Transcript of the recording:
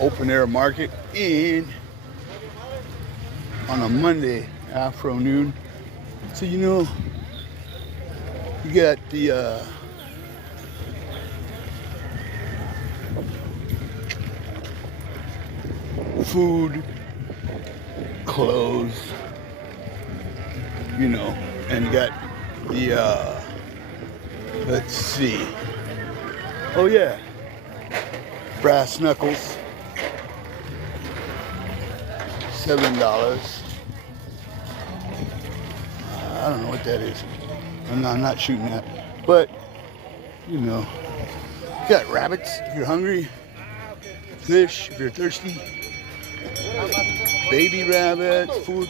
open air market on a Monday afternoon. So you got the food, clothes, and you got the let's see. Oh yeah, brass knuckles, $7. I don't know what that is. I'm not shooting that, but you got rabbits if you're hungry, fish if you're thirsty, baby rabbits, food.